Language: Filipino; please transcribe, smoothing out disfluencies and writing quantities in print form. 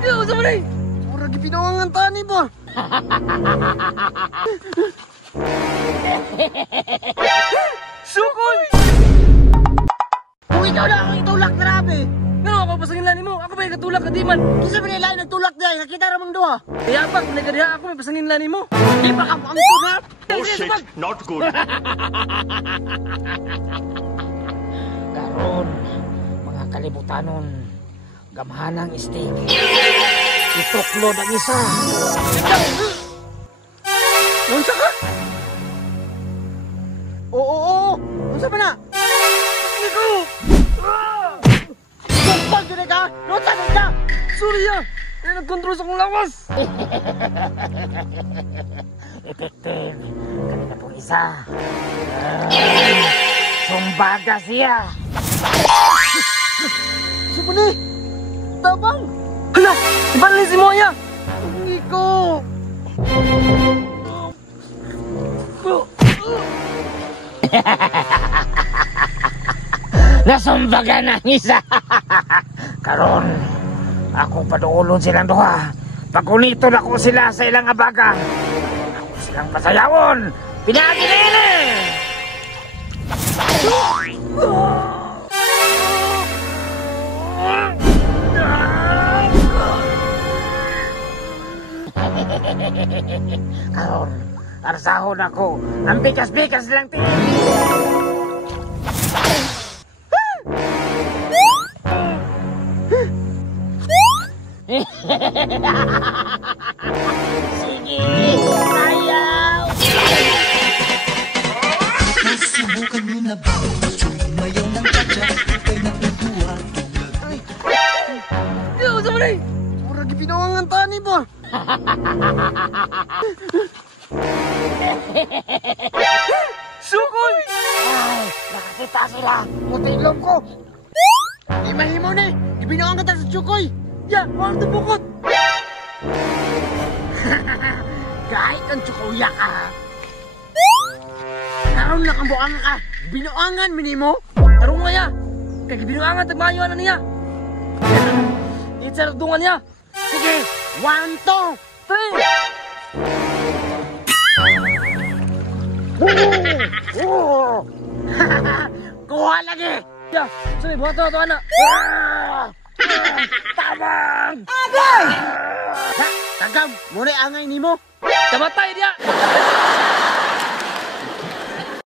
Yo, sama ni. Murag gipinawangan tani ba? Sukoy! Kung ikaw na ang itulak na rabi. Ngano ako pasangin lani mo? Ako ba yung katulak ka di man? Kisa ba nila yung nagtulak dahil nakita ramang duha? Kaya pa, kung nagkadiha ako may pasangin lani mo. Di ba ka angkod ha? Oh shit, not good. Karon, mga kalibutanon, gamhanang steak. Ituklod ang isa. Unsa ka? Oo. Unsa ba na? Iko! Sumpal dyan ka? Nunsa din ka? Sorry ah! Kaya nag-control sa kong lawas! Effective. Kanina pong isa. Sumbaga siya. Isa pa ni? Tabang! Hala! Ibalin si Moya! Iko! Nasumbaga na ang isa. Karon, ako paduulon silang duha. Paguniton ako sila sa ilang abaga. Ako silang masayawon. Pinagilili! Karon, arsahon ako. Ang bikas-bikas lang tingin. Sige, ayaw! Nasubukan mo na ba? Sumayaw ng katsa, ikay natutuwa. Yo, sama ni. Murag gipinawangan tani ba? Sukoy! Ay, nakakita sila. Mutilong ko. Di mahimo ni. Gipinawangan ta sa Chukoy. Ya, ano ito bukot? Kahit ang Chukoya ka. Karon na kang buangan ka. Binuangan minimo. Tarong nga ya! Kaya binuangan tagmayo na niya! Itsa dungan niya! Sige, 1, 2, 3. Kuha lagi. Ya, sabi, buhat na ito, anak! Tabang! Tagam, muna angay nimo. Kamatay niya!